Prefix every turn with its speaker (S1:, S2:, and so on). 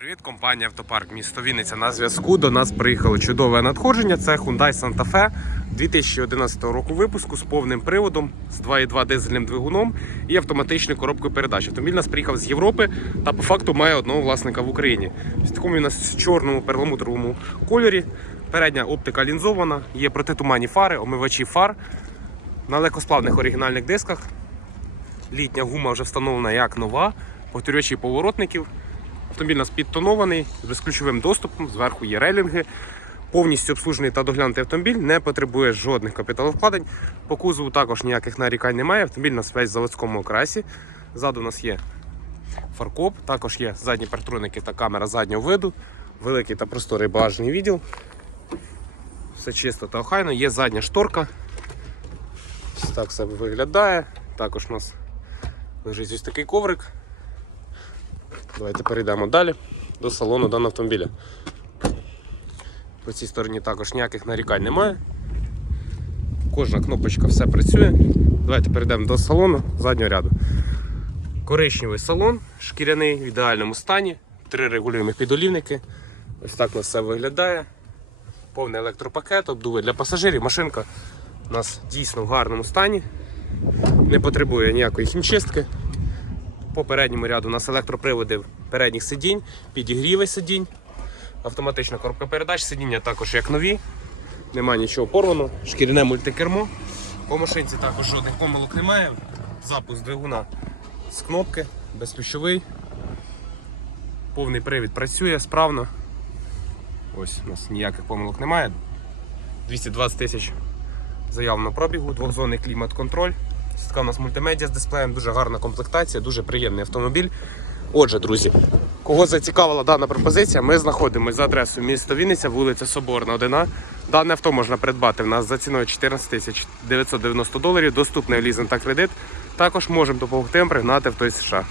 S1: привіт! Компанія Автопарк місто Вінниця на зв'язку. До нас приїхало чудове надходження. Це Hyundai Santa Fe 2011 року випуску з повним приводом, з 2.2 дизельним двигуном і автоматичною коробкою передач. Автомобіль нас приїхав з Європи та по факту має одного власника в Україні. В такому у нас чорному перламутровому кольорі. Передня оптика лінзована, є протитуманні фари, омивачі фар на легкосплавних оригінальних дисках. Літня гума вже встановлена як нова, повторювачі поворотників. Автомобіль у нас підтонований з безключовим доступом, зверху є релінги. Повністю обслужений та доглянутий автомобіль, не потребує жодних капіталовкладень. По кузову також ніяких нарікань немає. Автомобіль у нас весь в заводському окрасі. Ззаду у нас є фаркоп, також є задні партроники та камера заднього виду, великий та просторий багажний відділ. Все чисто та охайно, є задня шторка. Ось так все виглядає. Також у нас лежить ось такий коврик. Давайте перейдемо далі до салону даного автомобіля. По цій стороні також ніяких нарікань немає. Кожна кнопочка все працює. Давайте перейдемо до салону заднього ряду. Коричневий салон, шкіряний в ідеальному стані, три регулюємих підолівники. Ось так у нас все виглядає. Повний електропакет, обдуви для пасажирів. Машинка у нас дійсно в гарному стані, не потребує ніякої хімчистки. По передньому ряду у нас електроприводи передніх сидінь, підігріви сидінь, автоматична коробка передач, сидіння також як нові, нема нічого порвано, шкіряне мультикермо. По машинці також жодних помилок немає. Запуск двигуна з кнопки, безключовий. Повний привід працює справно. Ось у нас ніяких помилок немає. 220 тисяч заявлено пробігу, двохзонний клімат-контроль. Ось Така у нас мультимедіа з дисплеєм, дуже гарна комплектація, дуже приємний автомобіль. Отже, друзі, кого зацікавила дана пропозиція, ми знаходимося за адресою міста Вінниця, вулиця Соборна, 1. Дане авто можна придбати в нас за ціною 14 тисяч 990 доларів, доступний лізинг та кредит. Також можемо допомогти пригнати в той США.